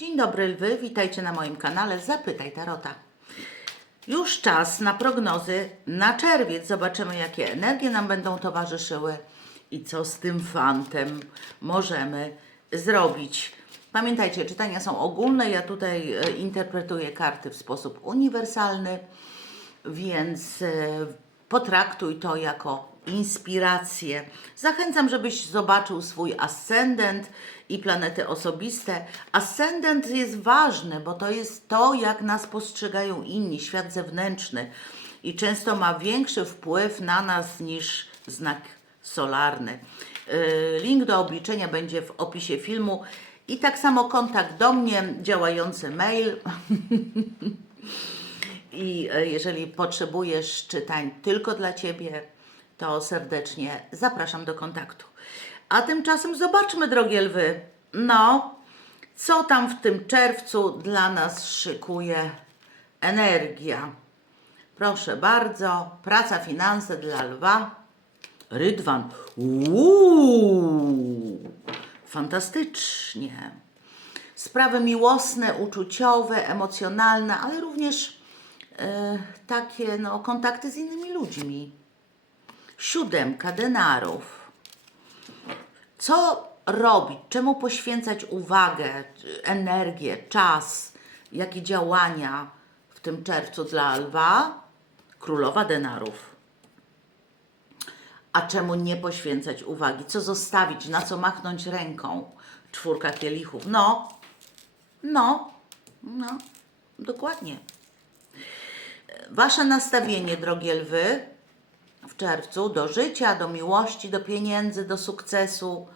Dzień dobry lwy, witajcie na moim kanale Zapytaj Tarota. Już czas na prognozy na czerwiec. Zobaczymy, jakie energie nam będą towarzyszyły i co z tym fantem możemy zrobić. Pamiętajcie, czytania są ogólne. Ja tutaj e, interpretuję karty w sposób uniwersalny, więc e, potraktuj to jako inspirację. Zachęcam, żebyś zobaczył swój ascendent i planety osobiste. Ascendent jest ważny, bo to jest to, jak nas postrzegają inni, świat zewnętrzny i często ma większy wpływ na nas niż znak solarny. Yy, Link do obliczenia będzie w opisie filmu i tak samo kontakt do mnie, działający mail. I e, jeżeli potrzebujesz czytań tylko dla Ciebie, to serdecznie zapraszam do kontaktu. A tymczasem zobaczmy, drogie lwy, no, co tam w tym czerwcu dla nas szykuje energia. Proszę bardzo, praca, finanse dla lwa. Rydwan. Uuu, fantastycznie. Sprawy miłosne, uczuciowe, emocjonalne, ale również e, takie no, kontakty z innymi ludźmi. Siódemka denarów. Co robić? Czemu poświęcać uwagę, energię, czas? Jakie działania w tym czerwcu dla lwa? Królowa denarów. A czemu nie poświęcać uwagi? Co zostawić? Na co machnąć ręką? Czwórka kielichów. No, no, no, dokładnie. Wasze nastawienie, drogie lwy, w czerwcu do życia, do miłości, do pieniędzy, do sukcesu,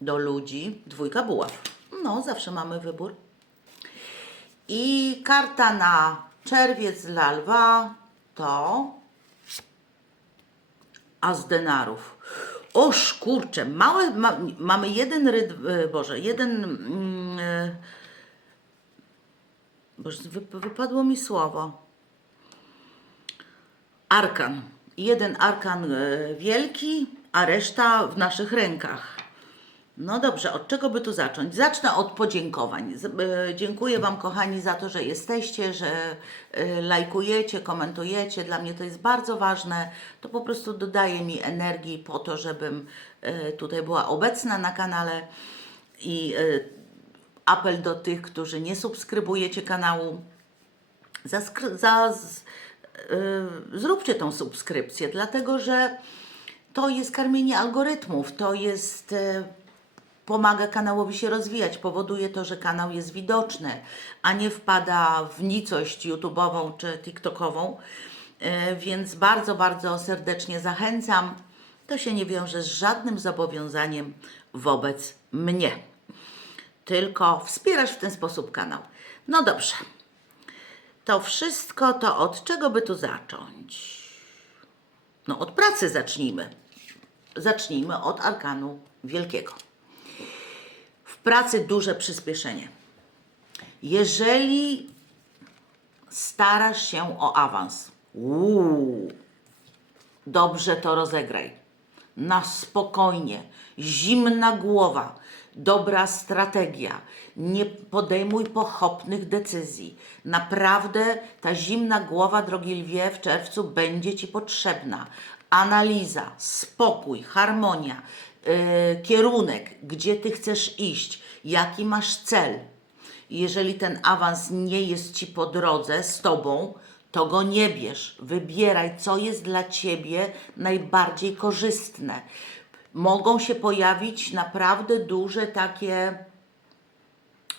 do ludzi. Dwójka buław. No, zawsze mamy wybór. I karta na czerwiec dla lwa to As denarów. Oż kurczę, małe, ma, mamy jeden ryd, e, Boże, jeden, mm, e, Boże, wy, wypadło mi słowo. Arkan. Jeden arkan e, wielki, a reszta w naszych rękach. No dobrze, od czego by tu zacząć? Zacznę od podziękowań. E, Dziękuję Wam, kochani, za to, że jesteście, że e, lajkujecie, komentujecie. Dla mnie to jest bardzo ważne. To po prostu dodaje mi energii po to, żebym tutaj była obecna na kanale. I apel do tych, którzy nie subskrybujecie kanału, za, z, y, zróbcie tą subskrypcję, dlatego że to jest karmienie algorytmów, to jest y, pomaga kanałowi się rozwijać, powoduje to, że kanał jest widoczny, a nie wpada w nicość YouTube'ową czy TikTokową. Y, Więc bardzo, bardzo serdecznie zachęcam. To się nie wiąże z żadnym zobowiązaniem wobec mnie. Tylko wspierasz w ten sposób kanał. No dobrze. To wszystko to od czego by tu zacząć? No od pracy zacznijmy. Zacznijmy od arkanu wielkiego. W pracy duże przyspieszenie. Jeżeli starasz się o awans, uuu, dobrze to rozegraj. Na spokojnie, zimna głowa, dobra strategia. Nie podejmuj pochopnych decyzji. Naprawdę ta zimna głowa, drogi lwie, w czerwcu będzie Ci potrzebna. Analiza, spokój, harmonia, yy, kierunek, gdzie Ty chcesz iść, jaki masz cel. Jeżeli ten awans nie jest Ci po drodze z Tobą, to go nie bierz. Wybieraj, co jest dla Ciebie najbardziej korzystne. Mogą się pojawić naprawdę duże takie,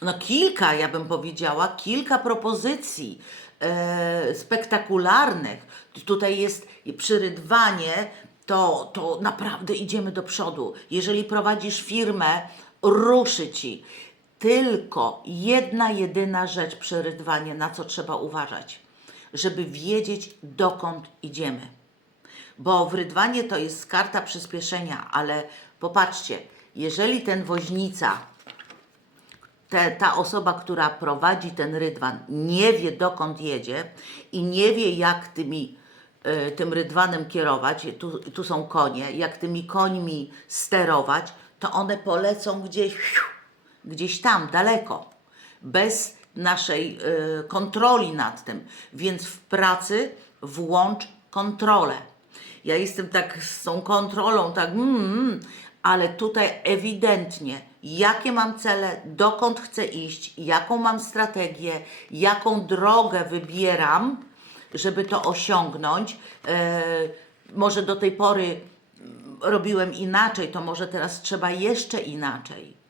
no kilka, ja bym powiedziała, kilka propozycji e, spektakularnych. Tutaj jest przyrydwanie, to, to naprawdę idziemy do przodu. Jeżeli prowadzisz firmę, ruszy Ci. Tylko jedna, jedyna rzecz przyrydwanie, na co trzeba uważać, żeby wiedzieć, dokąd idziemy. Bo w rydwanie to jest karta przyspieszenia, ale popatrzcie, jeżeli ten woźnica, te, ta osoba, która prowadzi ten rydwan, nie wie dokąd jedzie i nie wie jak tymi, y, tym rydwanem kierować, tu, tu są konie, jak tymi końmi sterować, to one polecą gdzieś gdzieś tam, daleko, bez naszej y, kontroli nad tym. Więc w pracy włącz kontrolę. Ja jestem tak z tą kontrolą, tak, mm, mm, ale tutaj ewidentnie, jakie mam cele, dokąd chcę iść, jaką mam strategię, jaką drogę wybieram, żeby to osiągnąć. E, może do tej pory mm, robiłem inaczej, to może teraz trzeba jeszcze inaczej.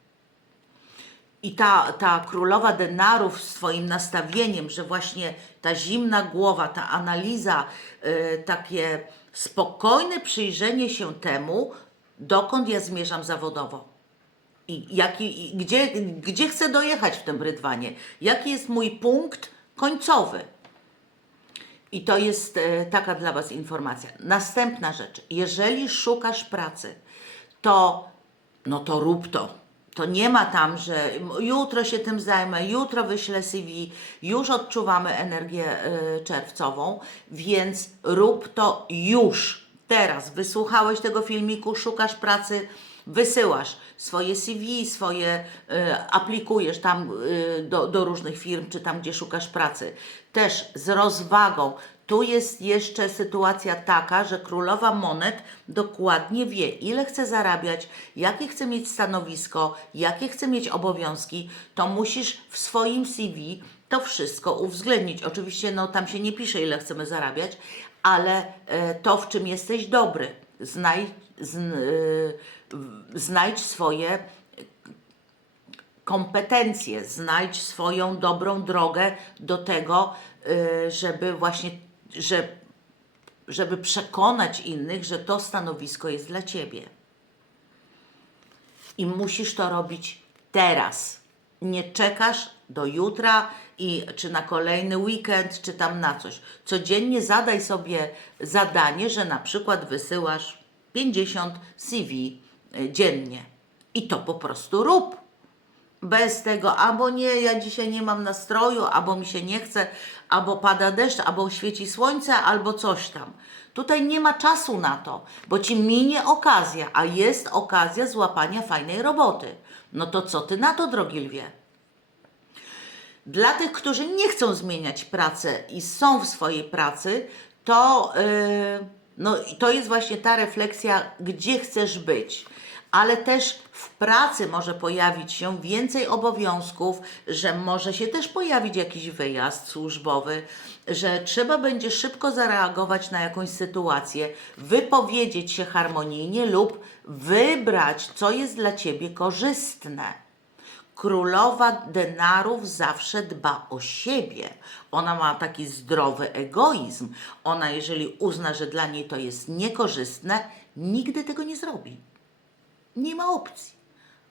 I ta, ta królowa denarów swoim nastawieniem, że właśnie ta zimna głowa, ta analiza, y, takie spokojne przyjrzenie się temu, dokąd ja zmierzam zawodowo. I, i gdzie, gdzie chcę dojechać w tym rydwanie? Jaki jest mój punkt końcowy? I to jest e, taka dla Was informacja. Następna rzecz. Jeżeli szukasz pracy, to no to rób to. To nie ma tam, że jutro się tym zajmę, jutro wyślę CV, już odczuwamy energię y, czerwcową, więc rób to już, teraz. Wysłuchałeś tego filmiku, szukasz pracy, wysyłasz swoje CV, swoje y, aplikujesz tam y, do, do różnych firm, czy tam, gdzie szukasz pracy. Też z rozwagą. Tu jest jeszcze sytuacja taka, że królowa monet dokładnie wie, ile chce zarabiać, jakie chce mieć stanowisko, jakie chce mieć obowiązki. To musisz w swoim CV to wszystko uwzględnić. Oczywiście no, tam się nie pisze, ile chcemy zarabiać, ale e, to, w czym jesteś dobry. Znaj, zn, e, znajdź swoje kompetencje, znajdź swoją dobrą drogę do tego, y, żeby właśnie, że, żeby przekonać innych, że to stanowisko jest dla Ciebie. I musisz to robić teraz. Nie czekasz do jutra i czy na kolejny weekend, czy tam na coś. Codziennie zadaj sobie zadanie, że na przykład wysyłasz 50 CV y, dziennie. I to po prostu rób bez tego, albo nie, ja dzisiaj nie mam nastroju, albo mi się nie chce, albo pada deszcz, albo świeci słońce, albo coś tam. Tutaj nie ma czasu na to, bo ci minie okazja, a jest okazja złapania fajnej roboty. No to co ty na to, drogi lwie? Dla tych, którzy nie chcą zmieniać pracy i są w swojej pracy, to, yy, no, to jest właśnie ta refleksja, gdzie chcesz być ale też w pracy może pojawić się więcej obowiązków, że może się też pojawić jakiś wyjazd służbowy, że trzeba będzie szybko zareagować na jakąś sytuację, wypowiedzieć się harmonijnie lub wybrać, co jest dla ciebie korzystne. Królowa denarów zawsze dba o siebie. Ona ma taki zdrowy egoizm. Ona, jeżeli uzna, że dla niej to jest niekorzystne, nigdy tego nie zrobi. Nie ma opcji.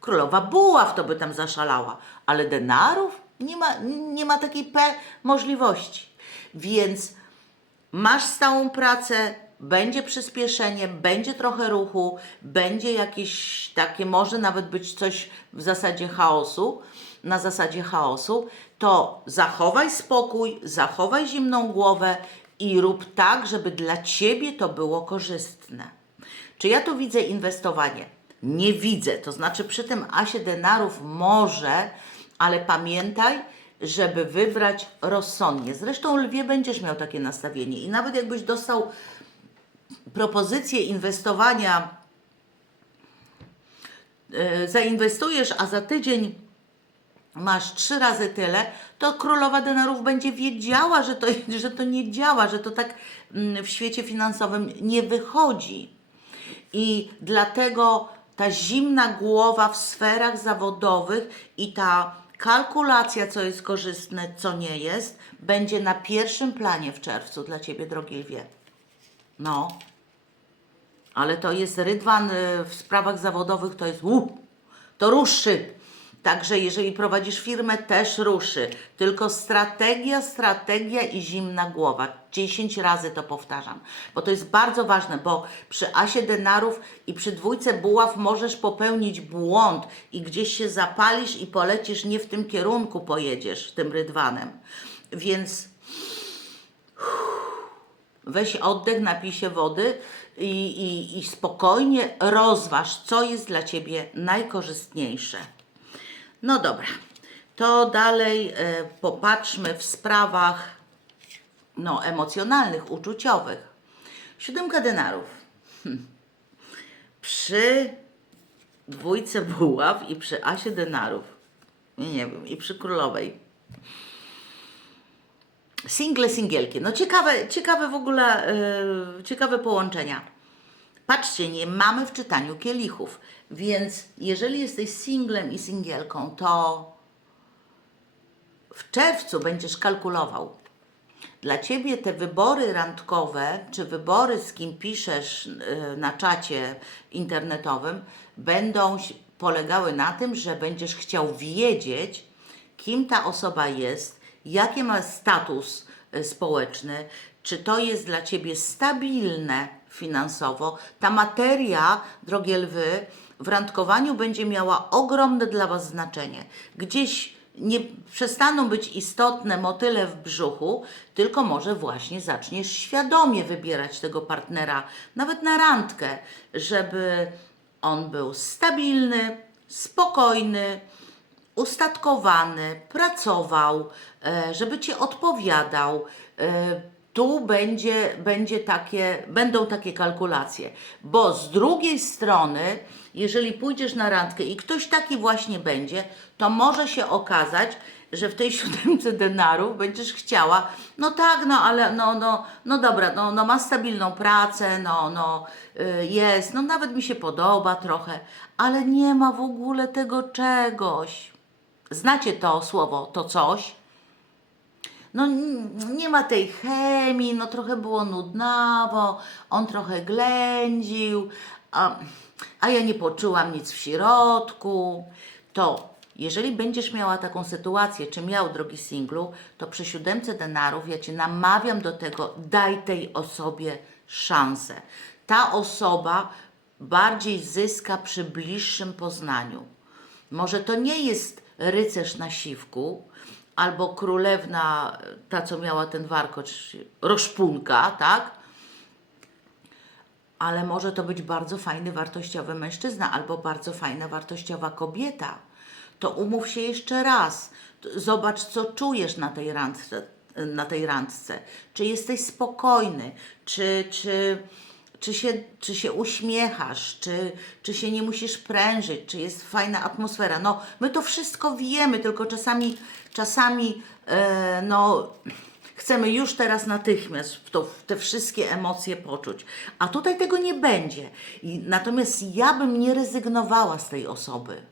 Królowa buław to by tam zaszalała, ale denarów nie ma, nie ma takiej P możliwości. Więc masz stałą pracę, będzie przyspieszenie, będzie trochę ruchu, będzie jakieś takie, może nawet być coś w zasadzie chaosu, na zasadzie chaosu, to zachowaj spokój, zachowaj zimną głowę i rób tak, żeby dla Ciebie to było korzystne. Czy ja tu widzę inwestowanie? Nie widzę. To znaczy przy tym asie denarów może, ale pamiętaj, żeby wybrać rozsądnie. Zresztą lwie będziesz miał takie nastawienie i nawet jakbyś dostał propozycję inwestowania, yy, zainwestujesz, a za tydzień masz trzy razy tyle, to królowa denarów będzie wiedziała, że to, że to nie działa, że to tak mm, w świecie finansowym nie wychodzi. I dlatego ta zimna głowa w sferach zawodowych i ta kalkulacja, co jest korzystne, co nie jest, będzie na pierwszym planie w czerwcu dla Ciebie, drogi lwie. No. Ale to jest rydwan y, w sprawach zawodowych, to jest łup, to ruszy. Także jeżeli prowadzisz firmę, też ruszy. Tylko strategia, strategia i zimna głowa. 10 razy to powtarzam, bo to jest bardzo ważne, bo przy asie denarów i przy dwójce buław możesz popełnić błąd i gdzieś się zapalisz i polecisz nie w tym kierunku pojedziesz tym rydwanem. Więc weź oddech, napij się wody i, i, i spokojnie rozważ, co jest dla Ciebie najkorzystniejsze. No dobra, to dalej e, popatrzmy w sprawach no, emocjonalnych, uczuciowych. Siódemka denarów. Hm. Przy dwójce buław i przy asie denarów, nie, wiem, i przy królowej. Single, singielki. No ciekawe, ciekawe w ogóle, e, ciekawe połączenia. Patrzcie, nie mamy w czytaniu kielichów, więc jeżeli jesteś singlem i singielką, to w czerwcu będziesz kalkulował. Dla ciebie te wybory randkowe, czy wybory z kim piszesz y, na czacie internetowym, będą polegały na tym, że będziesz chciał wiedzieć, kim ta osoba jest, jaki ma status y, społeczny, czy to jest dla ciebie stabilne finansowo. Ta materia, drogie lwy, w randkowaniu będzie miała ogromne dla Was znaczenie. Gdzieś nie przestaną być istotne motyle w brzuchu, tylko może właśnie zaczniesz świadomie wybierać tego partnera, nawet na randkę, żeby on był stabilny, spokojny, ustatkowany, pracował, e, żeby ci odpowiadał. Tu będzie, będzie takie, będą takie kalkulacje, bo z drugiej strony, jeżeli pójdziesz na randkę i ktoś taki właśnie będzie, to może się okazać, że w tej siódemce denarów będziesz chciała, no tak, no ale no, no, no dobra, no, no ma stabilną pracę, no, no y, jest, no nawet mi się podoba trochę, ale nie ma w ogóle tego czegoś. Znacie to słowo, to coś? No nie ma tej chemii, no trochę było nudnawo, on trochę ględził, a, a ja nie poczułam nic w środku. To jeżeli będziesz miała taką sytuację, czy miał drogi singlu, to przy siódemce denarów ja Cię namawiam do tego, daj tej osobie szansę. Ta osoba bardziej zyska przy bliższym poznaniu. Może to nie jest rycerz na siwku, albo królewna, ta co miała ten warkocz, roszpunka, tak? Ale może to być bardzo fajny, wartościowy mężczyzna, albo bardzo fajna, wartościowa kobieta. To umów się jeszcze raz. Zobacz, co czujesz na tej randce. Na tej randce. Czy jesteś spokojny, czy, czy, czy, się, czy się uśmiechasz, czy, czy się nie musisz prężyć, czy jest fajna atmosfera. No, my to wszystko wiemy, tylko czasami, czasami e, no, chcemy już teraz natychmiast to, te wszystkie emocje poczuć. A tutaj tego nie będzie. I, natomiast ja bym nie rezygnowała z tej osoby.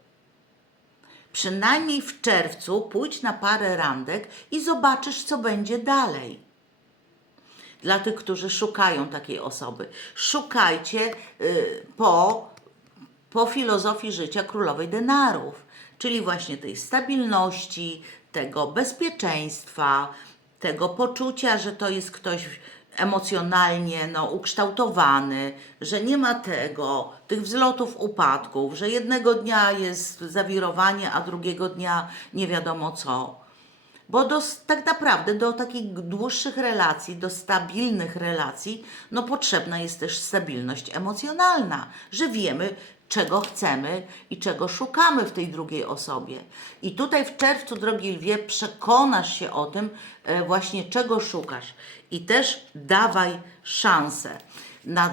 Przynajmniej w czerwcu pójdź na parę randek i zobaczysz, co będzie dalej dla tych, którzy szukają takiej osoby. Szukajcie y, po, po filozofii życia królowej denarów, czyli właśnie tej stabilności, tego bezpieczeństwa, tego poczucia, że to jest ktoś emocjonalnie no, ukształtowany, że nie ma tego, tych wzlotów, upadków, że jednego dnia jest zawirowanie, a drugiego dnia nie wiadomo co. Bo do, tak naprawdę do takich dłuższych relacji, do stabilnych relacji, no potrzebna jest też stabilność emocjonalna, że wiemy, czego chcemy i czego szukamy w tej drugiej osobie. I tutaj w czerwcu, drogi lwie, przekonasz się o tym e, właśnie, czego szukasz. I też dawaj szansę na e,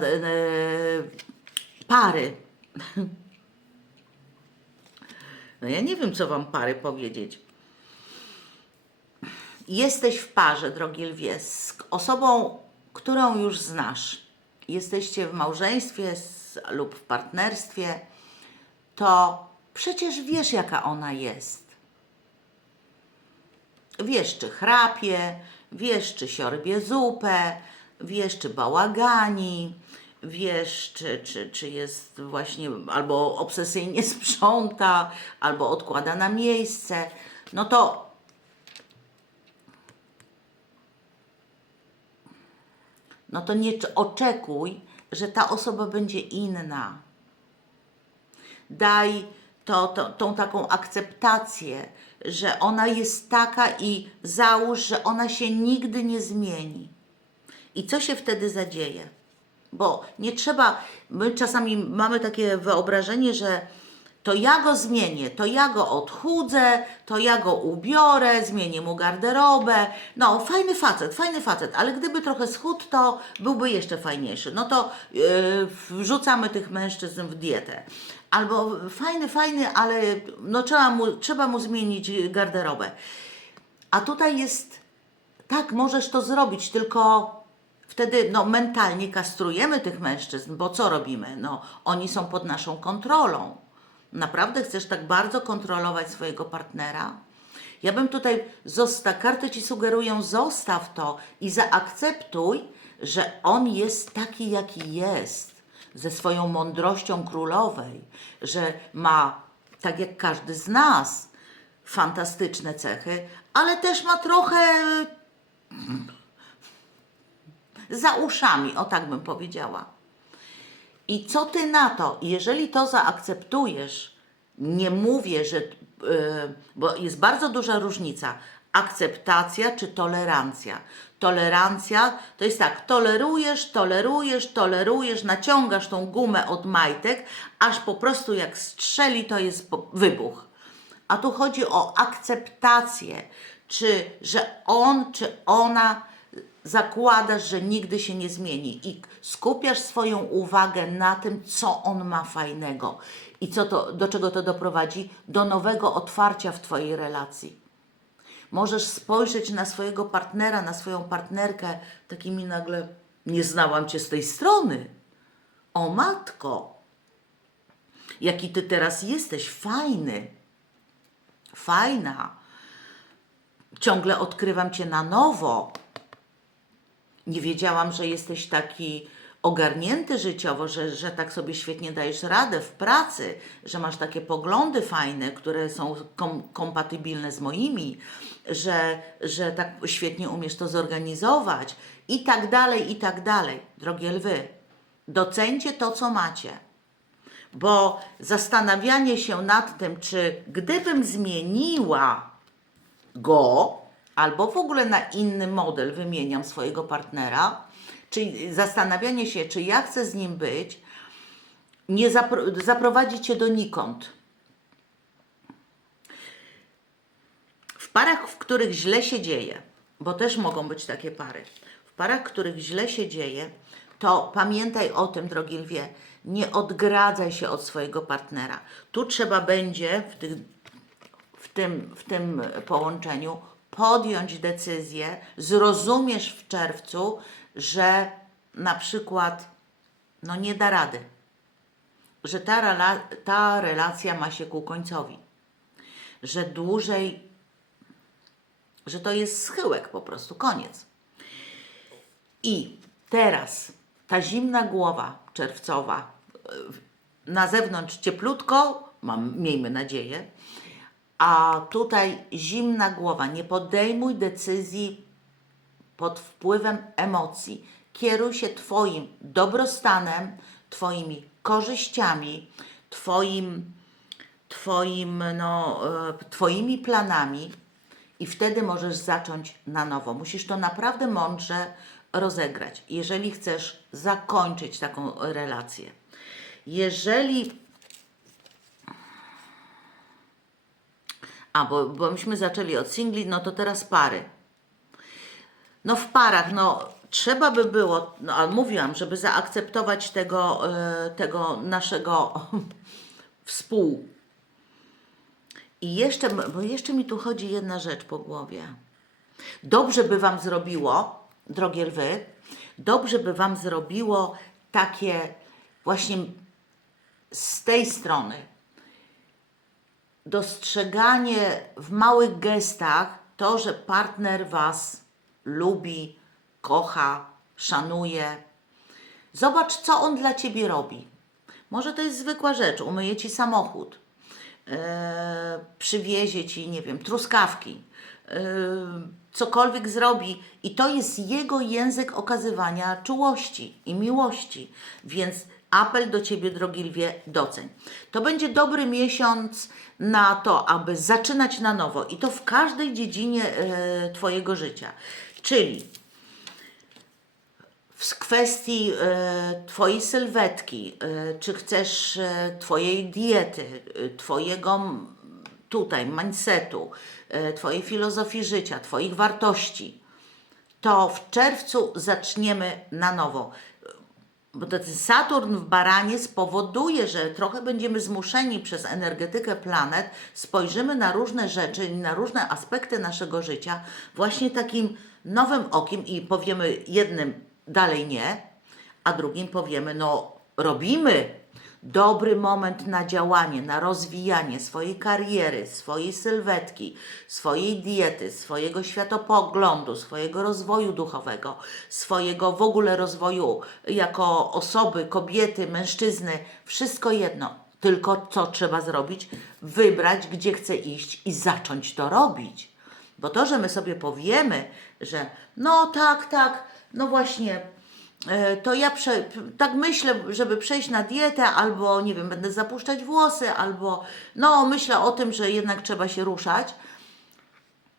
pary. No ja nie wiem, co wam pary powiedzieć jesteś w parze, drogi lwie, z osobą, którą już znasz, jesteście w małżeństwie z, lub w partnerstwie, to przecież wiesz, jaka ona jest. Wiesz, czy chrapie, wiesz, czy siorbie zupę, wiesz, czy bałagani, wiesz, czy, czy, czy jest właśnie albo obsesyjnie sprząta, albo odkłada na miejsce. No to no to nie cz- oczekuj, że ta osoba będzie inna. Daj to, to, tą taką akceptację, że ona jest taka i załóż, że ona się nigdy nie zmieni. I co się wtedy zadzieje? Bo nie trzeba, my czasami mamy takie wyobrażenie, że to ja go zmienię, to ja go odchudzę, to ja go ubiorę, zmienię mu garderobę. No, fajny facet, fajny facet, ale gdyby trochę schudł, to byłby jeszcze fajniejszy. No to yy, wrzucamy tych mężczyzn w dietę. Albo fajny, fajny, ale no trzeba mu, trzeba mu zmienić garderobę. A tutaj jest, tak, możesz to zrobić, tylko wtedy no, mentalnie kastrujemy tych mężczyzn, bo co robimy? No, oni są pod naszą kontrolą. Naprawdę chcesz tak bardzo kontrolować swojego partnera? Ja bym tutaj, zosta, karty Ci sugerują, zostaw to i zaakceptuj, że on jest taki, jaki jest, ze swoją mądrością królowej, że ma, tak jak każdy z nas, fantastyczne cechy, ale też ma trochę za uszami, o tak bym powiedziała. I co ty na to? Jeżeli to zaakceptujesz, nie mówię, że. Yy, bo jest bardzo duża różnica. Akceptacja czy tolerancja. Tolerancja to jest tak, tolerujesz, tolerujesz, tolerujesz, naciągasz tą gumę od majtek, aż po prostu jak strzeli, to jest wybuch. A tu chodzi o akceptację, czy że on, czy ona zakładasz, że nigdy się nie zmieni i skupiasz swoją uwagę na tym, co on ma fajnego i co to, do czego to doprowadzi, do nowego otwarcia w Twojej relacji. Możesz spojrzeć na swojego partnera, na swoją partnerkę takimi nagle, nie znałam Cię z tej strony. O matko, jaki Ty teraz jesteś fajny, fajna. Ciągle odkrywam Cię na nowo. Nie wiedziałam, że jesteś taki ogarnięty życiowo, że, że tak sobie świetnie dajesz radę w pracy, że masz takie poglądy fajne, które są kom, kompatybilne z moimi, że, że tak świetnie umiesz to zorganizować i tak dalej, i tak dalej. Drogie lwy, docencie to, co macie. Bo zastanawianie się nad tym, czy gdybym zmieniła go, albo w ogóle na inny model wymieniam swojego partnera, czyli zastanawianie się, czy ja chcę z nim być, nie zapro- zaprowadzi cię donikąd. W parach, w których źle się dzieje, bo też mogą być takie pary, w parach, w których źle się dzieje, to pamiętaj o tym, drogi lwie, nie odgradzaj się od swojego partnera. Tu trzeba będzie w tych w tym, w tym połączeniu podjąć decyzję, zrozumiesz w czerwcu, że na przykład no nie da rady, że ta, rela, ta relacja ma się ku końcowi, że dłużej, że to jest schyłek po prostu, koniec. I teraz ta zimna głowa czerwcowa, y, na zewnątrz cieplutko, mam, miejmy nadzieję, a tutaj zimna głowa. Nie podejmuj decyzji pod wpływem emocji. Kieruj się Twoim dobrostanem, Twoimi korzyściami, Twoim, twoim, no, e, Twoimi planami i wtedy możesz zacząć na nowo. Musisz to naprawdę mądrze rozegrać, jeżeli chcesz zakończyć taką relację. Jeżeli A, bo, bo myśmy zaczęli od singli, no to teraz pary. No w parach, no trzeba by było, no ale mówiłam, żeby zaakceptować tego, e, tego naszego współ. I jeszcze, bo jeszcze mi tu chodzi jedna rzecz po głowie. Dobrze by Wam zrobiło, drogie lwy, dobrze by Wam zrobiło takie właśnie z tej strony, dostrzeganie w małych gestach to, że partner Was lubi, kocha, szanuje. Zobacz, co on dla Ciebie robi. Może to jest zwykła rzecz, umyje Ci samochód, yy, przywiezie Ci, nie wiem, truskawki, yy, cokolwiek zrobi i to jest jego język okazywania czułości i miłości, więc apel do Ciebie, drogi lwie, doceń. To będzie dobry miesiąc na to, aby zaczynać na nowo i to w każdej dziedzinie e, Twojego życia. Czyli w kwestii e, Twojej sylwetki, e, czy chcesz Twojej diety, Twojego tutaj mindsetu, Twojej filozofii życia, Twoich wartości, to w czerwcu zaczniemy na nowo. Bo ten Saturn w baranie spowoduje, że trochę będziemy zmuszeni przez energetykę planet, spojrzymy na różne rzeczy na różne aspekty naszego życia właśnie takim nowym okiem i powiemy jednym dalej nie, a drugim powiemy no robimy. Dobry moment na działanie, na rozwijanie swojej kariery, swojej sylwetki, swojej diety, swojego światopoglądu, swojego rozwoju duchowego, swojego w ogóle rozwoju jako osoby, kobiety, mężczyzny, wszystko jedno. Tylko co trzeba zrobić? Wybrać, gdzie chcę iść i zacząć to robić. Bo to, że my sobie powiemy, że no tak, tak, no właśnie, to ja prze, tak myślę, żeby przejść na dietę, albo nie wiem, będę zapuszczać włosy, albo no myślę o tym, że jednak trzeba się ruszać,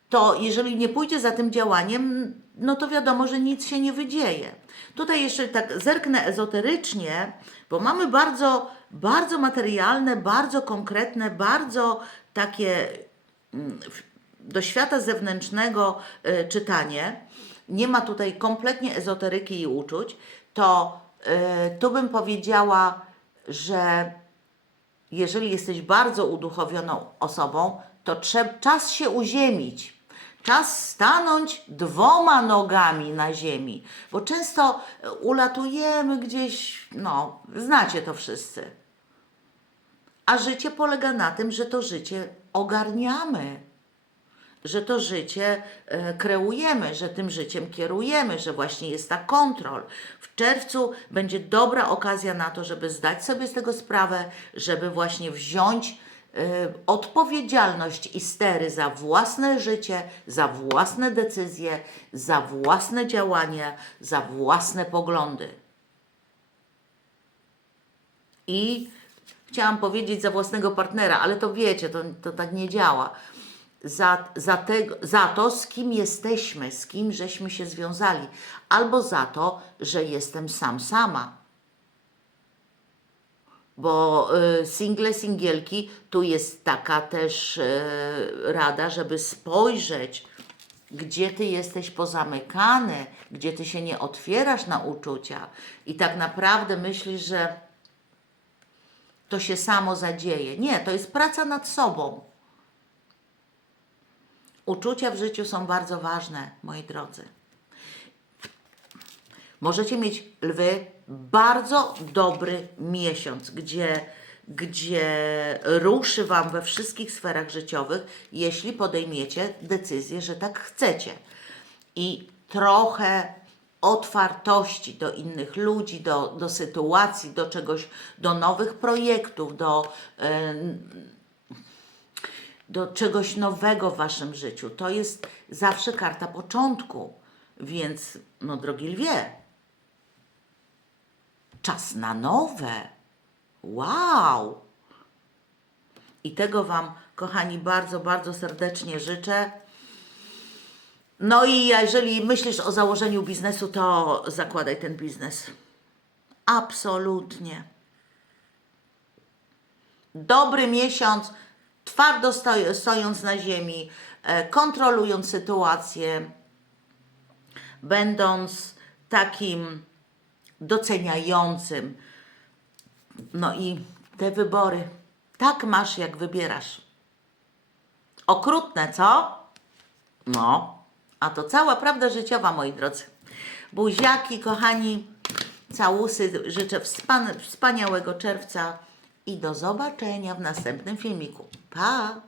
to jeżeli nie pójdzie za tym działaniem, no to wiadomo, że nic się nie wydzieje. Tutaj jeszcze tak zerknę ezoterycznie, bo mamy bardzo, bardzo materialne, bardzo konkretne, bardzo takie mm, do świata zewnętrznego y, czytanie. Nie ma tutaj kompletnie ezoteryki i uczuć. To y, tu bym powiedziała, że jeżeli jesteś bardzo uduchowioną osobą, to trzeba czas się uziemić. Czas stanąć dwoma nogami na ziemi, bo często e, ulatujemy gdzieś, no, znacie to wszyscy. A życie polega na tym, że to życie ogarniamy, że to życie e, kreujemy, że tym życiem kierujemy, że właśnie jest ta kontrol. W czerwcu będzie dobra okazja na to, żeby zdać sobie z tego sprawę, żeby właśnie wziąć e, odpowiedzialność i stery za własne życie, za własne decyzje, za własne działania, za własne poglądy. I chciałam powiedzieć za własnego partnera, ale to wiecie, to, to tak nie działa. Za, za, tego, za to, z kim jesteśmy, z kim żeśmy się związali, albo za to, że jestem sam sama. Bo y, single, singielki, tu jest taka też y, rada, żeby spojrzeć, gdzie ty jesteś pozamykany, gdzie ty się nie otwierasz na uczucia i tak naprawdę myślisz, że to się samo zadzieje. Nie, to jest praca nad sobą. Uczucia w życiu są bardzo ważne, moi drodzy. Możecie mieć lwy bardzo dobry miesiąc, gdzie, gdzie ruszy Wam we wszystkich sferach życiowych, jeśli podejmiecie decyzję, że tak chcecie. I trochę otwartości do innych ludzi, do, do sytuacji, do czegoś, do nowych projektów, do, em, do czegoś nowego w Waszym życiu. To jest zawsze karta początku. Więc, no drogi lwie, czas na nowe. Wow! I tego Wam, kochani, bardzo, bardzo serdecznie życzę. No i jeżeli myślisz o założeniu biznesu, to zakładaj ten biznes. Absolutnie. Dobry miesiąc, twardo stojąc na ziemi, e, kontrolując sytuację, będąc takim doceniającym. No i te wybory, tak masz, jak wybierasz. Okrutne, co? No, a to cała prawda życiowa, moi drodzy. Buziaki, kochani, całusy, życzę wspan- wspaniałego czerwca i do zobaczenia w następnym filmiku. Pa!